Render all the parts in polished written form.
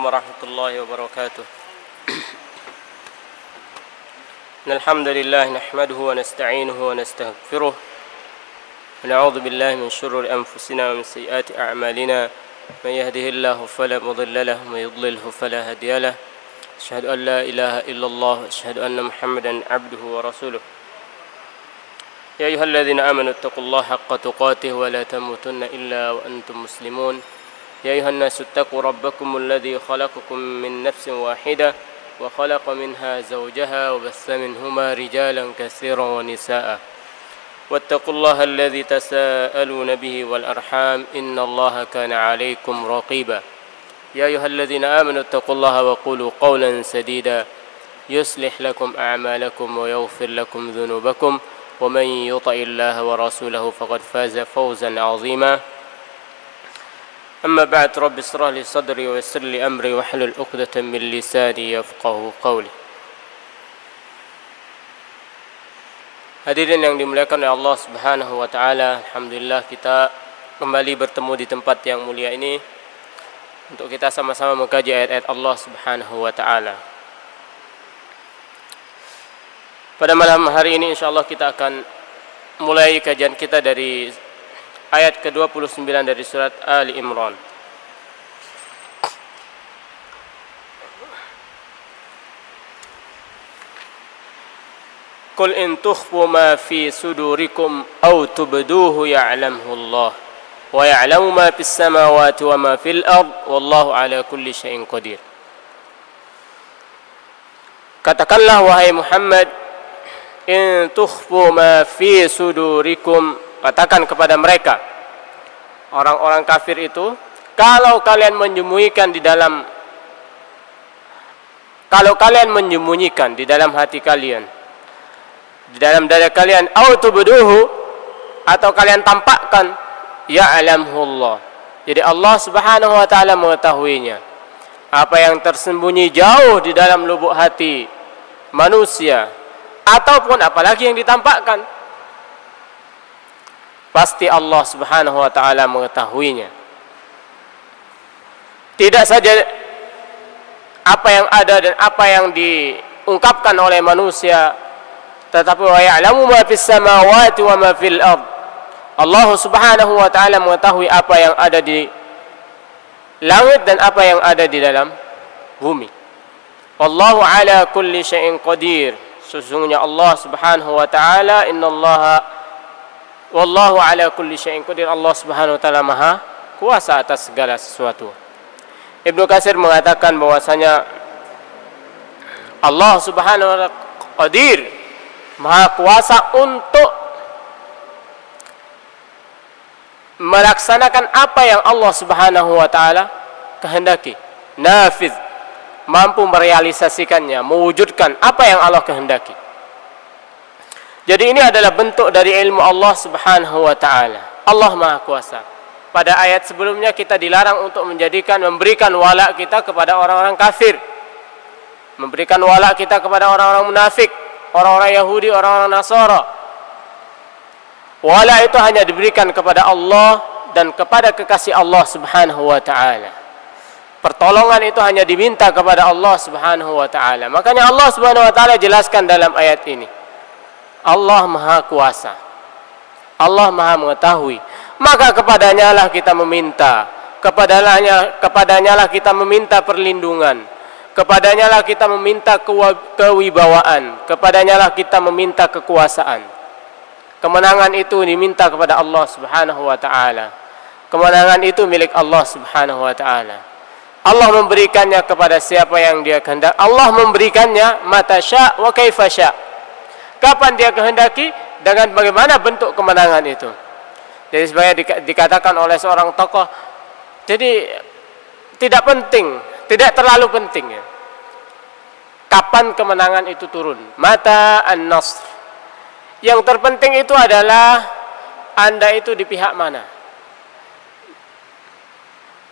عليكم ورحمة الله وبركاته. الحمد لله نحمده ونستعينه ونستغفره ونعوذ بالله من شرور أنفسنا ومن سيئات أعمالنا من يهده الله فلا مضل له ومن يضلله فلا هادي له أشهد أن لا إله إلا الله وأشهد أن محمدا عبده ورسوله يا أيها الذين آمنوا اتقوا الله حق تقاته ولا تموتن إلا وأنتم مسلمون يا أيها الناس اتقوا ربكم الذي خلقكم من نفس واحدة وخلق منها زوجها وبث منهما رجالا كثيرا ونساء واتقوا الله الذي تساءلون به والأرحام إن الله كان عليكم رقيبا يا أيها الذين آمنوا اتقوا الله وقولوا قولا سديدا يصلح لكم أعمالكم ويغفر لكم ذنوبكم ومن يطع الله ورسوله فقد فاز فوزا عظيما أما بعد رب اشرح لي صدري ويسر لي أمري واحلل عقدة من لساني يفقهوا قولي. Hadirin yang dimuliakan oleh Allah Subhanahu wa taala, alhamdulillah kita kembali bertemu di tempat yang mulia ini untuk kita sama-sama mengkaji ayat-ayat Allah Subhanahu wa taala. Pada malam hari ini insyaallah kita akan mulai kajian kita dari ayat ke-29 dari surat Ali Imran. Qul in tukhfu ma fi sudurikum aw tubduhu ya'lamhu Allah wa ya'lamu ma fis samawati wa ma fil ard wallahu ala kulli syai'in qadir. Katakanlah wahai Muhammad, in tukhfu ma fi sudurikum, katakan kepada mereka orang-orang kafir itu, kalau kalian menyembunyikan di dalam hati kalian, di dalam dada kalian, au tubduhu, atau kalian tampakkan, ya'lamhu Allah, jadi Allah Subhanahu wa taala mengetahuinya. Apa yang tersembunyi jauh di dalam lubuk hati manusia ataupun apalagi yang ditampakkan, pasti Allah Subhanahu wa taala mengetahuinya. Tidak saja apa yang ada dan apa yang diungkapkan oleh manusia, tetapi wa ya'lamu ma fis samawati wa ma fil ard. Allah Subhanahu wa taala mengetahui apa yang ada di langit dan apa yang ada di dalam bumi. Wallahu ala kulli syai'in qadir. Sesungguhnya Allah Subhanahu wa taala, innallaha wallahu ala kulli syai'in qadir. Allah Subhanahu wa taala maha kuasa atas segala sesuatu. Ibnu Katsir mengatakan bahwasanya Allah Subhanahu wa taala qadir, maha kuasa untuk melaksanakan apa yang Allah Subhanahu wa taala kehendaki. Nafiz, mampu merealisasikannya, mewujudkan apa yang Allah kehendaki. Jadi ini adalah bentuk dari ilmu Allah Subhanahu wa taala. Allah Maha Kuasa. Pada ayat sebelumnya kita dilarang untuk memberikan wala kita kepada orang-orang kafir. Memberikan wala kita kepada orang-orang munafik, orang-orang Yahudi, orang-orang Nasara. Wala itu hanya diberikan kepada Allah dan kepada kekasih Allah Subhanahu wa taala. Pertolongan itu hanya diminta kepada Allah Subhanahu wa taala. Makanya Allah Subhanahu wa taala jelaskan dalam ayat ini, Allah Maha Kuasa, Allah Maha Mengetahui, maka kepadanya lah kita meminta, kepadanya lah kita meminta perlindungan, kepadanya lah kita meminta kewibawaan, kepadanya lah kita meminta kekuasaan. Kemenangan itu diminta kepada Allah Subhanahu wa taala. Kemenangan itu milik Allah Subhanahu wa taala. Allah memberikannya kepada siapa yang Dia kehendaki. Allah memberikannya mata sya' wa kaifa sya'. Kapan Dia kehendaki, dengan bagaimana bentuk kemenangan itu. Jadi sebagai dikatakan oleh seorang tokoh, jadi tidak penting, tidak terlalu penting ya, kapan kemenangan itu turun. Mata an-nasr. Yang terpenting itu adalah Anda itu di pihak mana,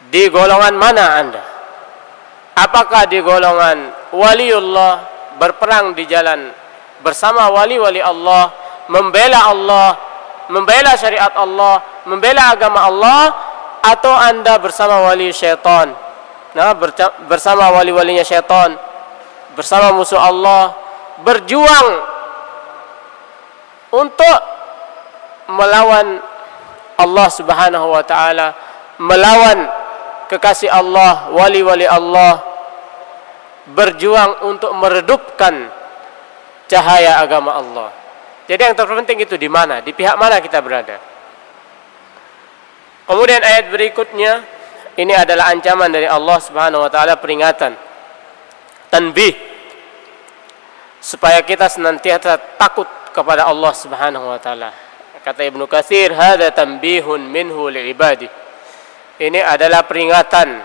di golongan mana Anda. Apakah di golongan waliullah, berperang di jalan bersama wali-wali Allah, membela syariat Allah, membela agama Allah, atau Anda bersama wali syaitan. bersama wali-walinya syaitan, bersama musuh Allah, berjuang untuk melawan Allah Subhanahu wa taala, melawan kekasih Allah, wali-wali Allah, berjuang untuk meredupkan cahaya agama Allah. Jadi yang terpenting itu di mana, di pihak mana kita berada. Kemudian ayat berikutnya, ini adalah ancaman dari Allah Subhanahu wa taala, peringatan, tanbih, supaya kita senantiasa takut kepada Allah Subhanahu wa taala. Kata Ibnu Katsir, hadza tanbihun minhu li'ibadi. Ini adalah peringatan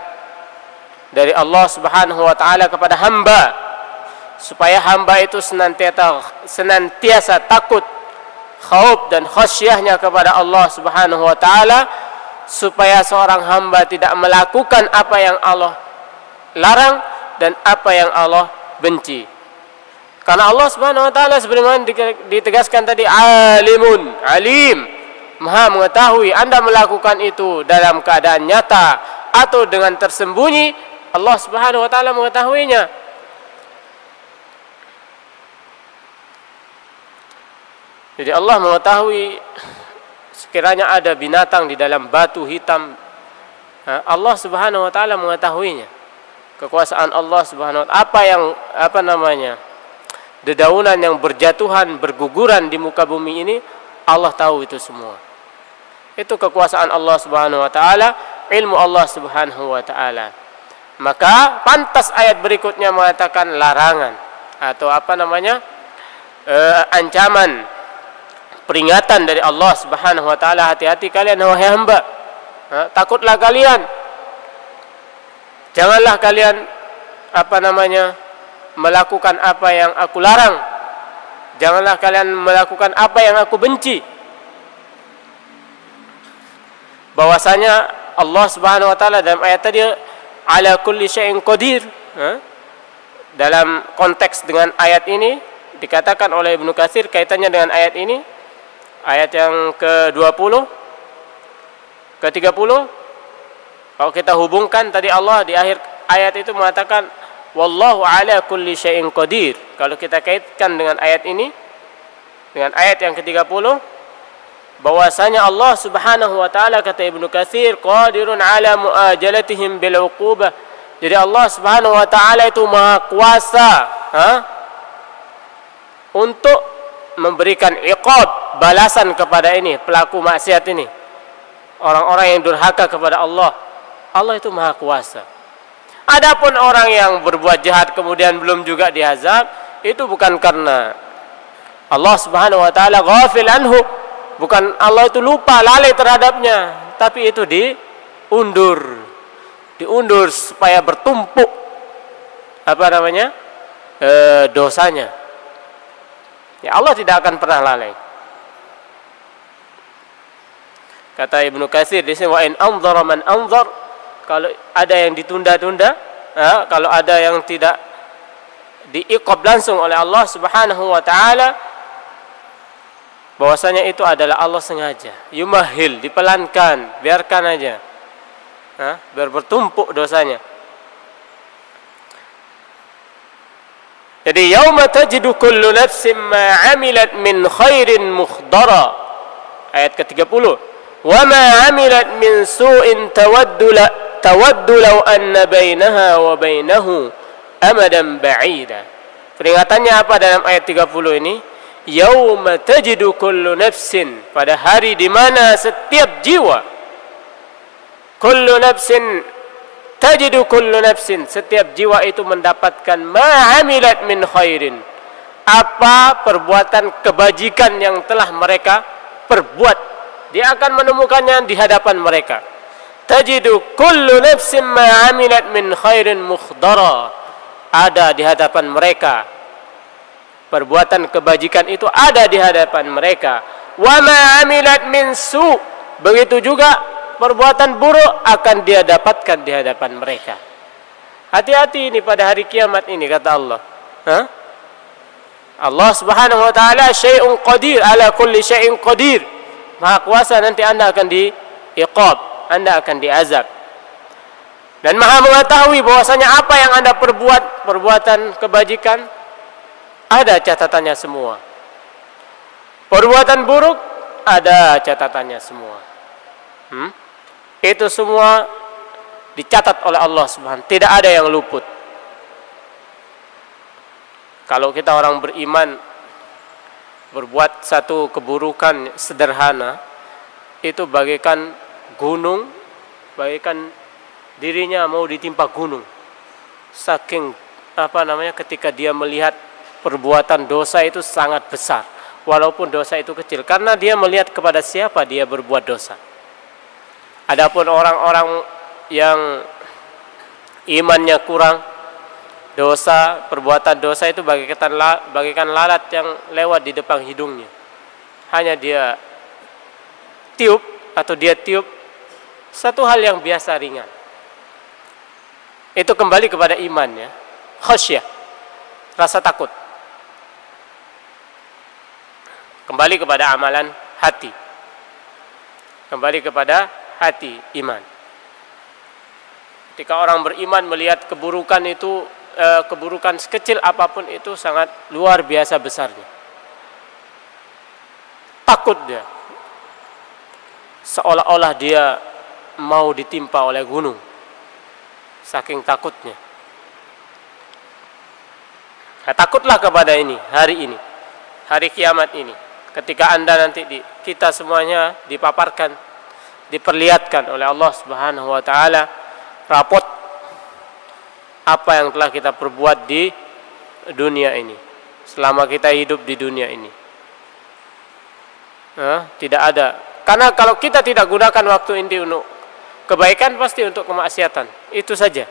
dari Allah Subhanahu wa taala kepada hamba, supaya hamba itu senantiasa takut, khauf dan khasyahnya kepada Allah Subhanahu wa taala, supaya seorang hamba tidak melakukan apa yang Allah larang dan apa yang Allah benci. Karena Allah Subhanahu wa taala sebagaimana ditegaskan tadi, alimun, alim, maha mengetahui. Anda melakukan itu dalam keadaan nyata atau dengan tersembunyi, Allah Subhanahu wa taala mengetahuinya. Jadi Allah mengetahui sekiranya ada binatang di dalam batu hitam, Allah Subhanahu wa taala mengetahuinya. Kekuasaan Allah Subhanahu wa taala, dedaunan yang berjatuhan, berguguran di muka bumi ini, Allah tahu itu semua. Itu kekuasaan Allah Subhanahu wa taala, ilmu Allah Subhanahu wa taala. Maka pantas ayat berikutnya mengatakan larangan atau ancaman, peringatan dari Allah Subhanahu wa taala, hati-hati kalian wahai hamba. Takutlah kalian. Janganlah kalian melakukan apa yang aku larang. Janganlah kalian melakukan apa yang aku benci. Bahwasanya Allah Subhanahu wa taala dalam ayat tadi ala kulli syai'in qadir. Dalam konteks dengan ayat ini dikatakan oleh Ibnu Katsir kaitannya dengan ayat ini, ayat yang ke-20, ke-30. Kalau kita hubungkan tadi, Allah di akhir ayat itu mengatakan wallahu ala kulli syai'in qadir. Kalau kita kaitkan dengan ayat ini, dengan ayat yang ke-30, bahwasanya Allah Subhanahu wa taala, kata Ibnu Katsir, qadirun ala muajalatihim bil uqubah. Jadi Allah Subhanahu wa taala itu maha kuasa untuk memberikan iqab, balasan kepada ini pelaku maksiat ini, orang-orang yang durhaka kepada Allah. Allah itu maha kuasa. Adapun orang yang berbuat jahat kemudian belum juga diazab, itu bukan karena Allah Subhanahu wa taala ghafil anhu, bukan Allah itu lupa, lalai terhadapnya, tapi itu diundur supaya bertumpuk dosanya. Ya, Allah tidak akan pernah lalai. Kata Ibnu Katsir di sini, wa in anzara man anzar, kalau ada yang ditunda-tunda, kalau ada yang tidak diiqab langsung oleh Allah Subhanahu wa taala, bahwasanya itu adalah Allah sengaja. Yumahil, dipelankan, biarkan aja. Biar bertumpuk dosanya. Jadi yauma tajidu kullu nafsin ma 'amilat min khairin mukhdara. Ayat ke-30. Wa ma 'amilat min su'in tawaddu law anna bainaha wa bainahu amadan ba'ida. Peringatannya apa dalam ayat 30 ini? Yauma tajidu kullu nafsin, pada hari di mana setiap jiwa, kullu nafsin tajidu kullu nafsin, setiap jiwa itu mendapatkan ma'amilat min khairin, apa perbuatan kebajikan yang telah mereka perbuat, dia akan menemukannya di hadapan mereka. Tajidu kullu nafsin ma'amilat min khairin mukhdara, ada di hadapan mereka perbuatan kebajikan itu, ada di hadapan mereka. Wa ma'amilat min su', begitu juga perbuatan buruk akan dia dapatkan di hadapan mereka. Hati-hati ini pada hari kiamat ini, kata Allah. Allah Subhanahu wa taala syai'un qadir, ala kulli syai'in qadir. Maha kuasa, nanti Anda akan diiqab, Anda akan diazab. Dan Maha mengetahui bahwasanya apa yang Anda perbuat, perbuatan kebajikan, ada catatannya semua. Perbuatan buruk, ada catatannya semua. Itu semua dicatat oleh Allah Subhanahu. Tidak ada yang luput. Kalau kita orang beriman berbuat satu keburukan sederhana, itu bagaikan gunung, bagaikan dirinya mau ditimpa gunung. Saking ketika dia melihat perbuatan dosa itu sangat besar, walaupun dosa itu kecil, karena dia melihat kepada siapa dia berbuat dosa. Adapun orang-orang yang imannya kurang, perbuatan dosa itu bagaikan lalat yang lewat di depan hidungnya. Hanya dia tiup satu hal yang biasa ringan. Itu kembali kepada imannya, khasyah, rasa takut. Kembali kepada amalan hati. Kembali kepada hati, iman. Ketika orang beriman melihat keburukan itu, keburukan sekecil apapun itu sangat luar biasa besarnya. Takut dia. Seolah-olah dia mau ditimpa oleh gunung. Saking takutnya. Nah, takutlah kepada hari kiamat ini. Ketika Anda nanti kita semuanya dipaparkan, diperlihatkan oleh Allah Subhanahu wa taala rapot apa yang telah kita perbuat di dunia ini selama kita hidup di dunia ini. Tidak ada. Karena kalau kita tidak gunakan waktu ini untuk kebaikan, pasti untuk kemaksiatan. Itu saja.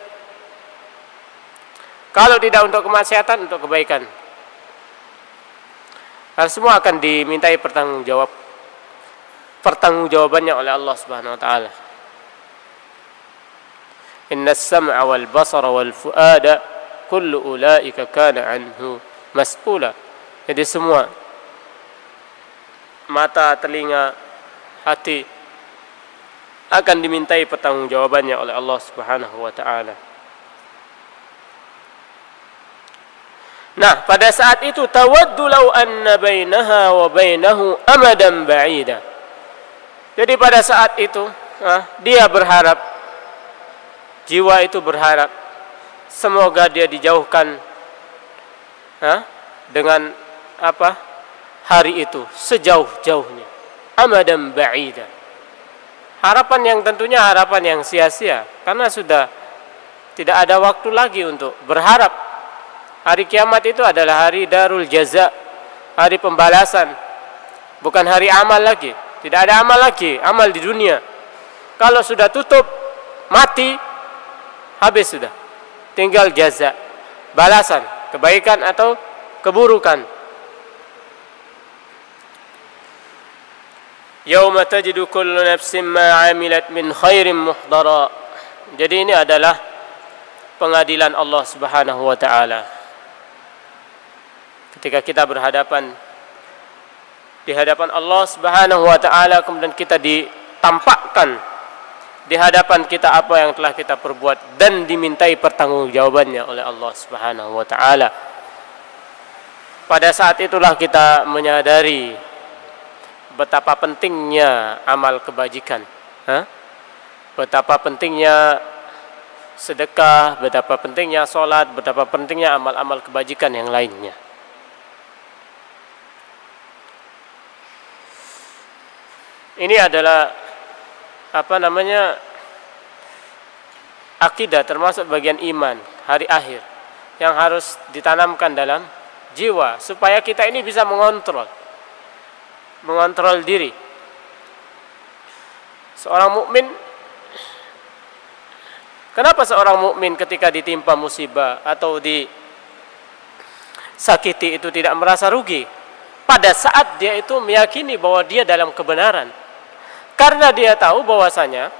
Kalau tidak untuk kemaksiatan, untuk kebaikan. Hal semua akan dimintai pertanggungjawabannya oleh Allah Subhanahu wa taala. Innas sam'a wal basara wal fuada kullu ulaika kana anhu mas'ula. Jadi semua, mata, telinga, hati akan dimintai pertanggungjawabannya oleh Allah Subhanahu wa taala. Nah, pada saat itu tawaddu law anna bainaha wa bainahu amadan ba'ida. Jadi pada saat itu dia berharap, jiwa itu berharap semoga dia dijauhkan dengan hari itu sejauh-jauhnya. Amadan ba'ida. Harapan yang tentunya harapan yang sia-sia, karena sudah tidak ada waktu lagi untuk berharap. Hari kiamat itu adalah hari darul jaza, hari pembalasan, bukan hari amal lagi. Tidak ada amal lagi, amal di dunia. Kalau sudah tutup, mati, habis sudah. Tinggal jaza, balasan, kebaikan atau keburukan. Yauma tajidu kullu nafsin ma 'amilat min khairin muhdara. Jadi ini adalah pengadilan Allah Subhanahu wa taala. Ketika kita di hadapan Allah Subhanahu wa taala, kemudian kita ditampakkan di hadapan kita apa yang telah kita perbuat dan dimintai pertanggungjawabannya oleh Allah Subhanahu wa taala. Pada saat itulah kita menyadari betapa pentingnya amal kebajikan, betapa pentingnya sedekah, betapa pentingnya sholat, betapa pentingnya amal-amal kebajikan yang lainnya. Ini adalah akidah, termasuk bagian iman hari akhir yang harus ditanamkan dalam jiwa supaya kita ini bisa mengontrol diri. Seorang mukmin, kenapa seorang mukmin ketika ditimpa musibah atau disakiti itu tidak merasa rugi pada saat dia itu meyakini bahwa dia dalam kebenaran? Karena dia tahu bahwasanya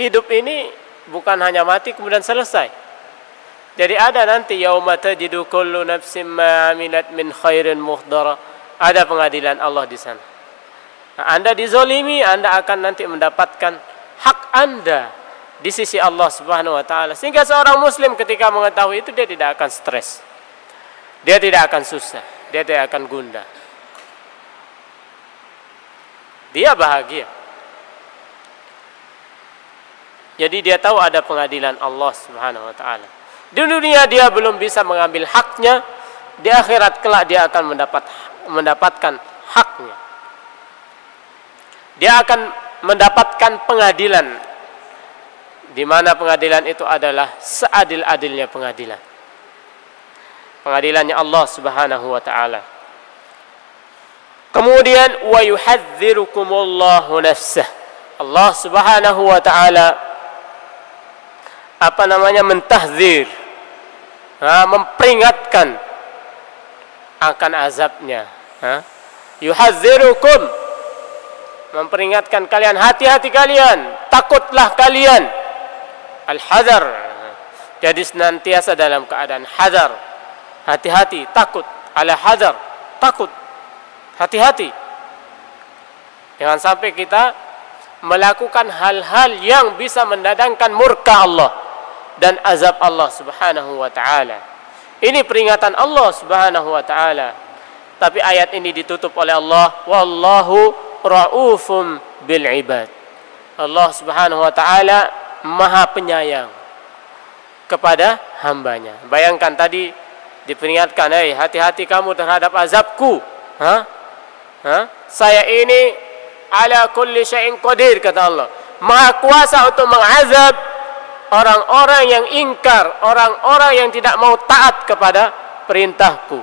hidup ini bukan hanya mati kemudian selesai. Jadi ada nanti yauma tajidu kullu nafsin ma 'amilat min khairin muhdara. Ada pengadilan Allah di sana. Nah, Anda dizolimi, Anda akan nanti mendapatkan hak Anda di sisi Allah Subhanahu wa taala. Sehingga seorang muslim ketika mengetahui itu dia tidak akan stres. Dia tidak akan susah, dia tidak akan gundah. Dia bahagia. Jadi dia tahu ada pengadilan Allah Subhanahu wa taala. Di dunia dia belum bisa mengambil haknya, di akhirat kelak dia akan mendapatkan haknya. Dia akan mendapatkan pengadilan, di mana pengadilan itu adalah seadil-adilnya pengadilan. Pengadilannya Allah Subhanahu wa taala. Kemudian wa yuhadzirukumullahu nafsah. Allah Subhanahu wa taala mentahzir, memperingatkan akan azabnya. Yuhadzirukum, memperingatkan kalian, hati-hati kalian, takutlah kalian. Al-hadar, jadi senantiasa dalam keadaan hadar, hati-hati, takut. Ala hadar, takut, hati-hati. Jangan sampai kita melakukan hal-hal yang bisa mendatangkan murka Allah dan azab Allah Subhanahu wa taala. Ini peringatan Allah Subhanahu wa taala. Tapi ayat ini ditutup oleh Allah, wallahu raufum bil ibad. Allah Subhanahu wa taala Maha penyayang kepada hambanya. Bayangkan tadi diperingatkan, hati-hati kamu terhadap azabku. Saya ini ala kulli syai'in qadir, kata Allah. Maha kuasa untuk mengazab orang-orang yang ingkar, orang-orang yang tidak mau taat kepada perintahku,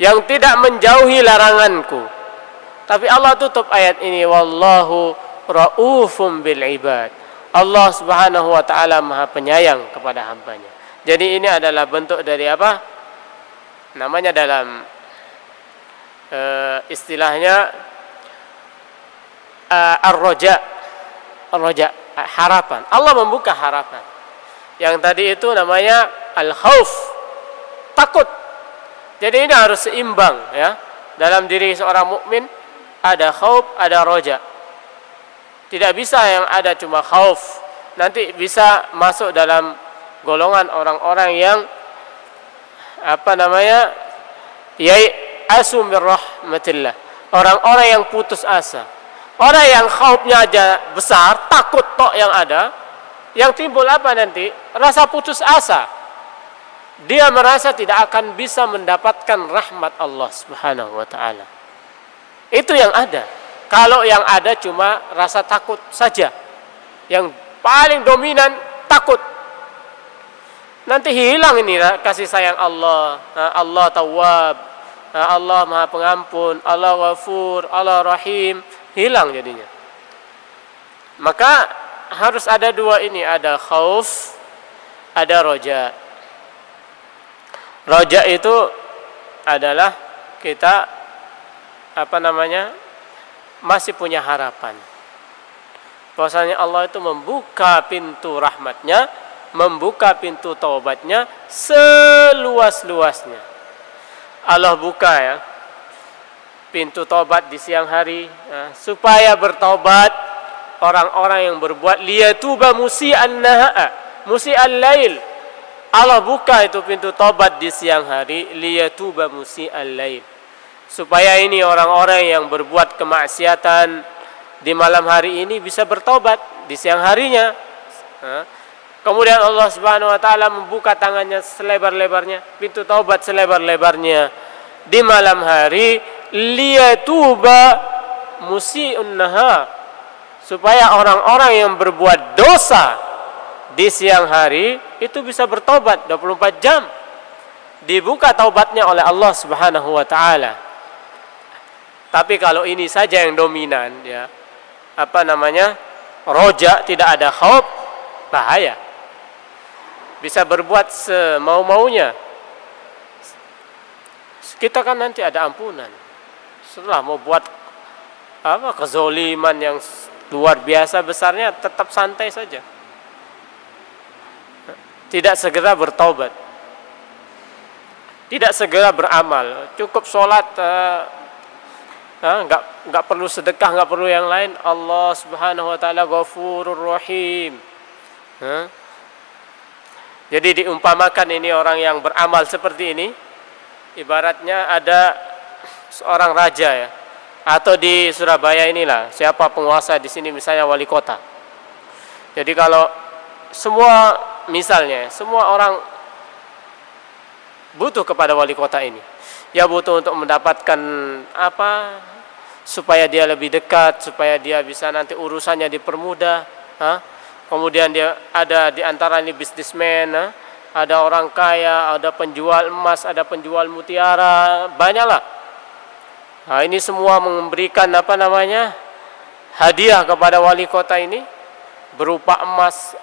yang tidak menjauhi laranganku. Tapi Allah tutup ayat ini, wallahu raufum bil ibad. Allah Subhanahu wa taala Maha penyayang kepada hambanya. Jadi ini adalah bentuk dari apa? Namanya dalam istilahnya ar-raja, harapan. Allah membuka harapan. Yang tadi itu namanya al-khauf, takut. Jadi ini harus seimbang, ya. Dalam diri seorang mukmin ada khauf, ada raja. Tidak bisa yang ada cuma khauf. Nanti bisa masuk dalam golongan orang-orang yang yai'asu min rahmatillah. Orang-orang yang putus asa. Orang yang khaufnya aja besar, takut tok yang ada, yang timbul apa nanti? Rasa putus asa. Dia merasa tidak akan bisa mendapatkan rahmat Allah Subhanahu wa taala. Itu yang ada. Kalau yang ada cuma rasa takut saja. Yang paling dominan takut. Nanti hilang ini kasih sayang Allah. Allah Tawwab, Allah Maha Pengampun, Allah Ghafur, Allah Rahim. Hilang jadinya. Maka harus ada dua ini, ada khauf, ada roja. Roja itu adalah kita masih punya harapan. Bahwasanya Allah itu membuka pintu rahmatnya, membuka pintu taubatnya seluas-luasnya. Allah buka, ya, pintu taubat di siang hari, supaya bertaubat orang-orang yang berbuat liyatuba musi'an lail. Allah buka itu pintu taubat di siang hari, liyatuba musi'an lail, supaya ini orang-orang yang berbuat kemaksiatan di malam hari ini bisa bertobat di siang harinya. Kemudian Allah Subhanahu wa taala membuka tangannya selebar-lebarnya, pintu taubat selebar-lebarnya di malam hari, liyatuba musi'un nahar, supaya orang-orang yang berbuat dosa di siang hari itu bisa bertobat 24 jam. Dibuka taubatnya oleh Allah Subhanahu wa taala. Tapi kalau ini saja yang dominan, ya, roja, tidak ada khauf, bahaya. Bisa berbuat semau-maunya. Kita kan nanti ada ampunan. Setelah mau buat kezoliman yang luar biasa besarnya, tetap santai saja. Tidak segera bertaubat. Tidak segera beramal. Cukup sholat, nggak perlu sedekah, nggak perlu yang lain. Allah Subhanahu wa taala Ghafurur Rahim. Jadi diumpamakan ini orang yang beramal seperti ini, ibaratnya ada seorang raja ya, atau di Surabaya inilah siapa penguasa di sini misalnya wali kota. Jadi kalau semua misalnya semua orang butuh kepada wali kota ini, ya butuh untuk mendapatkan apa supaya dia lebih dekat, supaya dia bisa nanti urusannya dipermudah. Kemudian dia ada di antara ini bisnismen, ada orang kaya, ada penjual emas, ada penjual mutiara, banyaklah. Nah, ini semua memberikan apa namanya hadiah kepada wali kota ini berupa emas,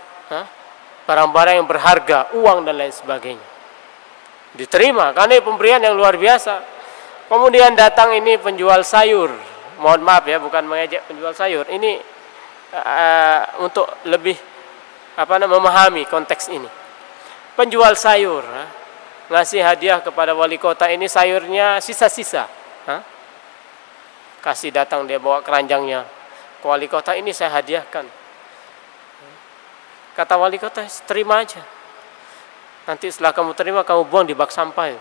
barang-barang yang berharga, uang dan lain sebagainya. Diterima karena pemberian yang luar biasa. Kemudian datang ini penjual sayur, mohon maaf ya, bukan mengejek penjual sayur. Ini untuk lebih memahami konteks ini. Penjual sayur ngasih hadiah kepada wali kota ini sayurnya sisa-sisa. Kasih datang dia bawa keranjangnya ke wali kota, ini saya hadiahkan. Kata wali kota, terima aja. Nanti setelah kamu terima kamu buang di bak sampah.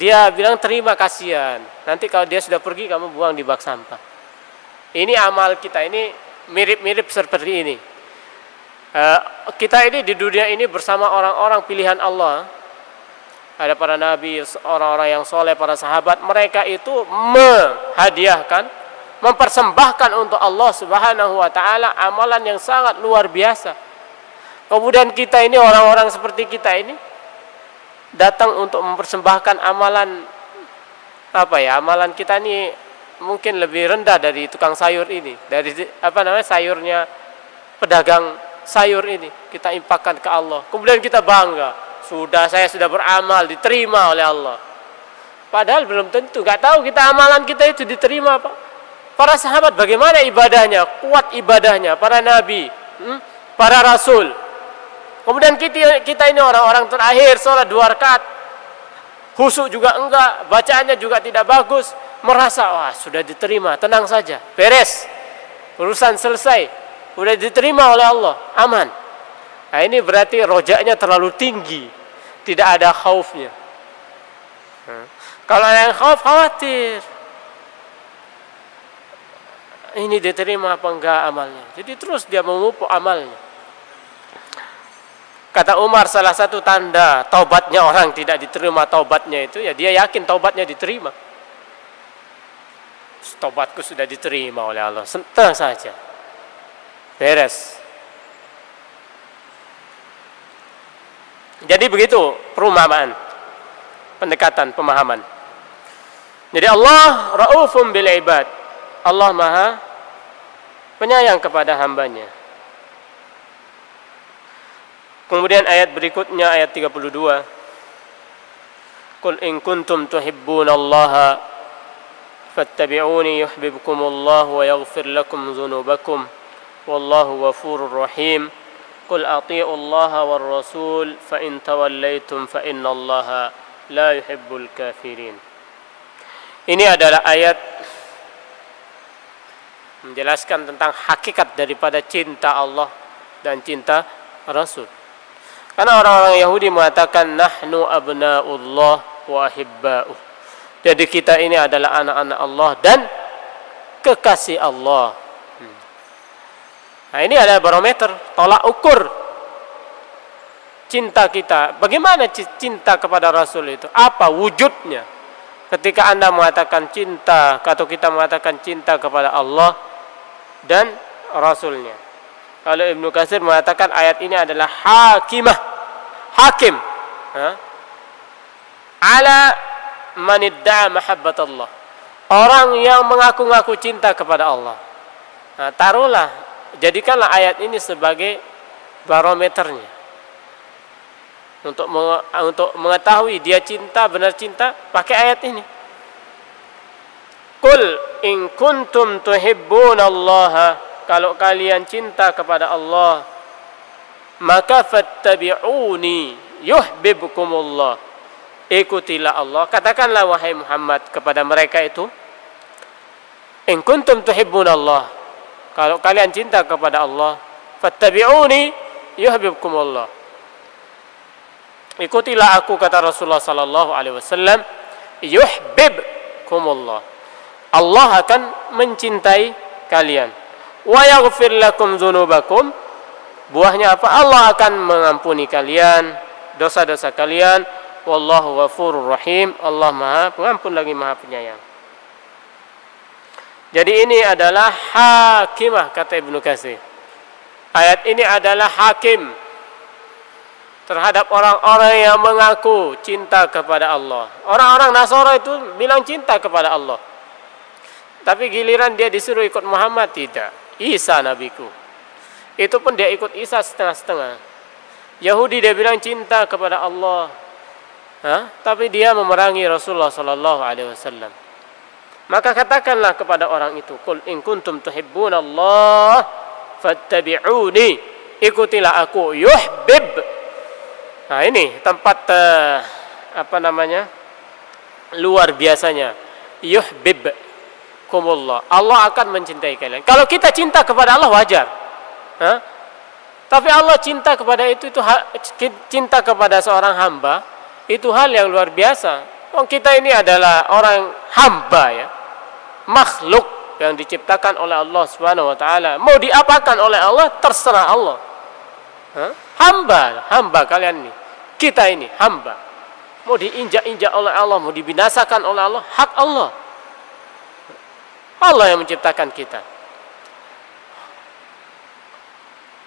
Dia bilang terima, kasihan. Nanti kalau dia sudah pergi kamu buang di bak sampah. Ini amal kita ini mirip-mirip seperti ini. Kita ini di dunia ini bersama orang-orang pilihan Allah. Ada para nabi, orang-orang yang soleh, para sahabat. Mereka itu menghadiahkan, mempersembahkan untuk Allah Subhanahu wa ta'ala amalan yang sangat luar biasa. Kemudian kita ini, orang-orang seperti kita ini datang untuk mempersembahkan amalan amalan kita ini mungkin lebih rendah dari tukang sayur ini, dari sayurnya pedagang sayur ini kita infakkan ke Allah. Kemudian kita bangga, saya sudah beramal, diterima oleh Allah. Padahal belum tentu, nggak tahu kita amalan kita itu diterima Pak. Para sahabat bagaimana ibadahnya, kuat ibadahnya, para nabi, para rasul. Kemudian kita ini orang-orang terakhir, sholat 2 rakaat, khusyuk juga enggak, bacaannya juga tidak bagus, merasa sudah diterima, tenang saja, beres, urusan selesai, sudah diterima oleh Allah, aman. Nah, ini berarti rojaknya terlalu tinggi, tidak ada khaufnya. Kalau ada yang khawatir, ini diterima apa enggak amalnya, jadi terus dia memupuk amalnya. Kata Umar, salah satu tanda taubatnya orang tidak diterima taubatnya itu ya dia yakin taubatnya diterima. Taubatku sudah diterima oleh Allah, tenang saja, beres. Jadi begitu perumpamaan, pendekatan, pemahaman. Jadi Allah Raufum bil ibad, Allah Maha penyayang kepada hambanya. Kemudian ayat berikutnya, ayat 32. Qul in kuntum tuhibbunallaha fattabi'uni yuhibbukumullahu wa yaghfir lakum dzunubakum wallahu ghafurur rahim. Qul atii'ullaha war rasul fa in tawallaytum fa innallaha la yuhibbul kafirin. Ini adalah ayat menjelaskan tentang hakikat daripada cinta Allah dan cinta Rasul. Karena orang-orang Yahudi mengatakan nahnu abna'ullah wa ahibba'uh. Jadi kita ini adalah anak-anak Allah dan kekasih Allah. Nah, ini adalah barometer, tolak ukur cinta kita. Bagaimana cinta kepada Rasul itu? Apa wujudnya? Ketika Anda mengatakan cinta, atau kita mengatakan cinta kepada Allah dan Rasulnya. Kalau Ibnu Katsir mengatakan ayat ini adalah hakim ala man idda'a mahabbat Allah. Orang yang mengaku-ngaku cinta kepada Allah. Nah, taruhlah, jadikanlah ayat ini sebagai barometernya. Untuk mengetahui dia cinta, benar cinta, pakai ayat ini. Qul in kuntum tuhibbunallaha, kalau kalian cinta kepada Allah, maka fattabi'uni yuhibbukumullah, ikutilah Allah. Katakanlah wahai Muhammad kepada mereka itu, in kuntum tuhibbunallah, kalau kalian cinta kepada Allah, fattabi'uni yuhibbukumullah. Ikutilah aku, kata Rasulullah sallallahu alaihi wasallam, yuhibbukumullah. Allah akan mencintai kalian. Wa yaghfir lakum dzunubakum. Buahnya apa? Allah akan mengampuni kalian dosa-dosa kalian. Wallahu ghafurur rahim. Allah Maha Pengampun lagi Maha Penyayang. Jadi ini adalah hakimah, kata Ibnu Katsir. Ayat ini adalah hakim terhadap orang-orang yang mengaku cinta kepada Allah. Orang-orang Nasara itu bilang cinta kepada Allah, tapi giliran dia disuruh ikut Muhammad, tidak. Isa nabiku. Itu pun dia ikut Isa setengah-setengah. Yahudi dia bilang cinta kepada Allah, tapi dia memerangi Rasulullah sallallahu alaihi wasallam. Maka katakanlah kepada orang itu, qul in kuntum tuhibbunallah fattabi'uni, ikutilah aku, yuhbib. Nah, ini tempat luar biasanya, yuhibbukumullah. Allah akan mencintai kalian. Kalau kita cinta kepada Allah wajar, tapi Allah cinta kepada itu cinta kepada seorang hamba itu hal yang luar biasa. Kita ini adalah orang hamba, ya, makhluk yang diciptakan oleh Allah Subhanahu wa taala. Mau diapakan oleh Allah terserah Allah. Hamba kalian ini. Kita ini hamba. Mau diinjak-injak oleh Allah, mau dibinasakan oleh Allah, hak Allah. Allah yang menciptakan kita.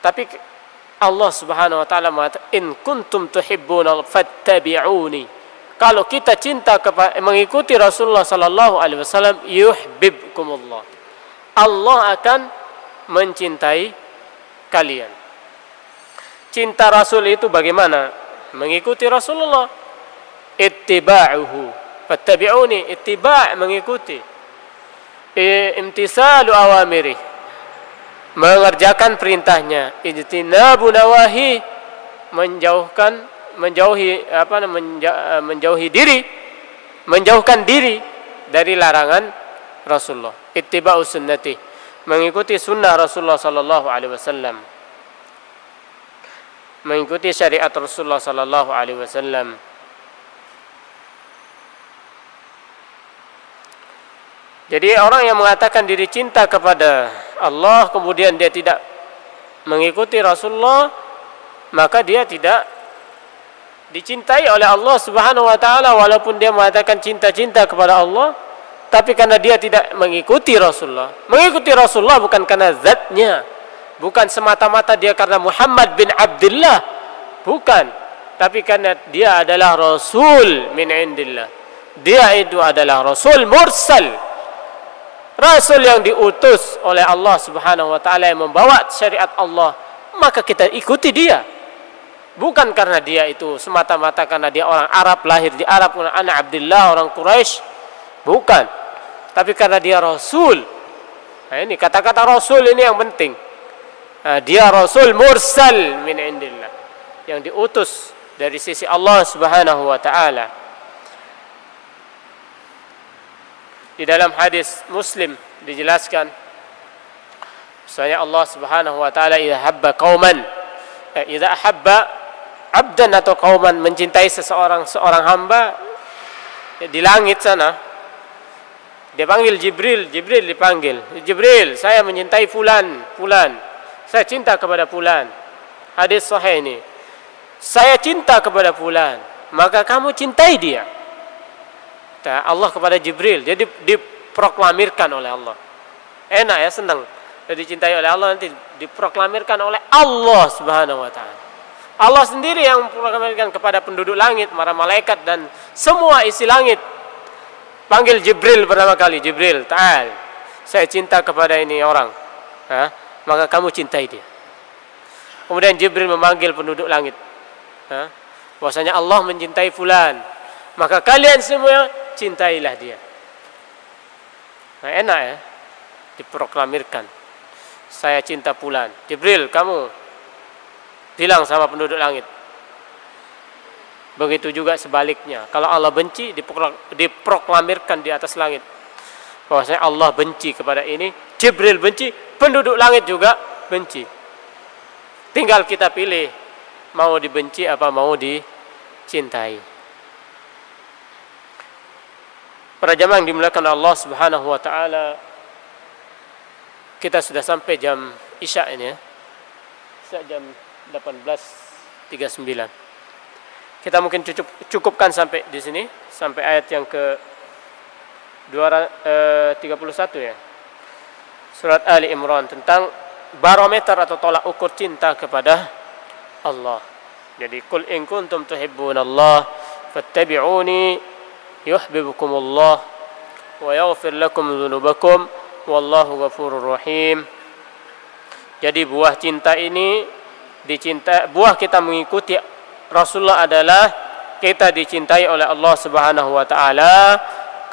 Tapi Allah Subhanahu wa taala mengatakan, in kuntum tuhibbuna fattabi'uni. Kalau kita cinta mengikuti Rasulullah sallallahu alaihi wasallam, yuhibbukumullah. Allah akan mencintai kalian. Cinta Rasul itu bagaimana? Mengikuti Rasulullah. Ittiba'uhu fattabi'uni. Ittiba' mengikuti. Imtisalu awamiri, mengerjakan perintahnya. Ijtinabu nawahi, menjauhkan diri dari larangan Rasulullah. Ittiba'u sunnati, mengikuti sunnah Rasulullah sallallahu alaihi wasallam, mengikuti syariat Rasulullah sallallahu alaihi wasallam. Jadi orang yang mengatakan diri cinta kepada Allah kemudian dia tidak mengikuti Rasulullah, maka dia tidak dicintai oleh Allah Subhanahu wa taala. Walaupun dia mengatakan cinta-cinta kepada Allah, tapi karena dia tidak mengikuti Rasulullah. Mengikuti Rasulullah bukan karena zatnya, bukan semata-mata dia karena Muhammad bin Abdullah, bukan, tapi karena dia adalah Rasul min indillah. Dia itu adalah Rasul mursal, Rasul yang diutus oleh Allah Subhanahu wa taala yang membawa syariat Allah, maka kita ikuti dia. Bukan karena dia itu semata-mata karena dia orang Arab, lahir di Arab, anak Abdullah, orang Quraisy, bukan. Tapi karena dia Rasul. Nah, ini kata-kata Rasul ini yang penting. Nah, dia Rasul mursal min indillah, yang diutus dari sisi Allah Subhanahu wa taala. Di dalam hadis Muslim dijelaskan, misalnya Allah Subhanahu wa taala idza ahabba abdan atau qauman, mencintai seorang hamba, di langit sana dia panggil Jibril dipanggil, Jibril, saya mencintai fulan, saya cinta kepada fulan. Hadis sahih ini, saya cinta kepada fulan, maka kamu cintai dia. Allah kepada Jibril, jadi diproklamirkan oleh Allah. Enak ya, senang. Jadi dicintai oleh Allah, nanti diproklamirkan oleh Allah Subhanahu wa taala. Allah sendiri yang memproklamirkan kepada penduduk langit, para malaikat dan semua isi langit. Panggil Jibril pertama kali, Jibril, ta'al, saya cinta kepada ini orang. Maka kamu cintai dia. Kemudian Jibril memanggil penduduk langit. Bahwasanya Allah mencintai fulan, maka kalian semua cintailah dia. Nah, enak ya, diproklamirkan, saya cinta fulan. Jibril, kamu bilang sama penduduk langit. Begitu juga sebaliknya, kalau Allah benci, diproklamirkan di atas langit bahwasanya Allah benci kepada ini. Jibril benci, penduduk langit juga benci. Tinggal kita pilih mau dibenci apa mau dicintai. Para jamaah yang dimuliakan Allah Subhanahu wa taala, kita sudah sampai jam Isya ini ya. Isya jam 18.39. Kita mungkin cukupkan sampai di sini, sampai ayat yang ke 31 ya. Surat Ali Imran tentang barometer atau tolak ukur cinta kepada Allah. Jadi qul in kuntum tuhibbunallah fattabi'uni yuhibbukumullah wa yaghfir lakum dzunubakum wallahu ghafurur rahim. Jadi buah cinta ini buah kita mengikuti Rasulullah adalah kita dicintai oleh Allah Subhanahu wa taala,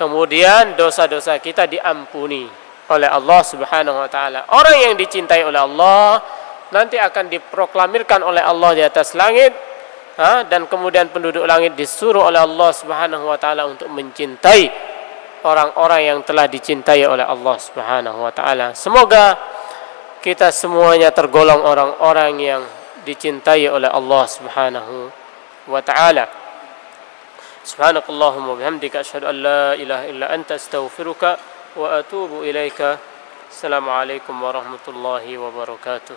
kemudian dosa-dosa kita diampuni oleh Allah Subhanahu wa taala. Orang yang dicintai oleh Allah nanti akan diproklamirkan oleh Allah di atas langit, dan kemudian penduduk langit disuruh oleh Allah Subhanahu wa taala untuk mencintai orang-orang yang telah dicintai oleh Allah Subhanahu wa taala. Semoga kita semuanya tergolong orang-orang yang dicintai oleh Allah Subhanahu wa taala. Subhanakallahumma bihamdika asyhadu an la ilaha illa anta astaghfiruka wa atubu ilaika. Assalamualaikum warahmatullahi wabarakatuh.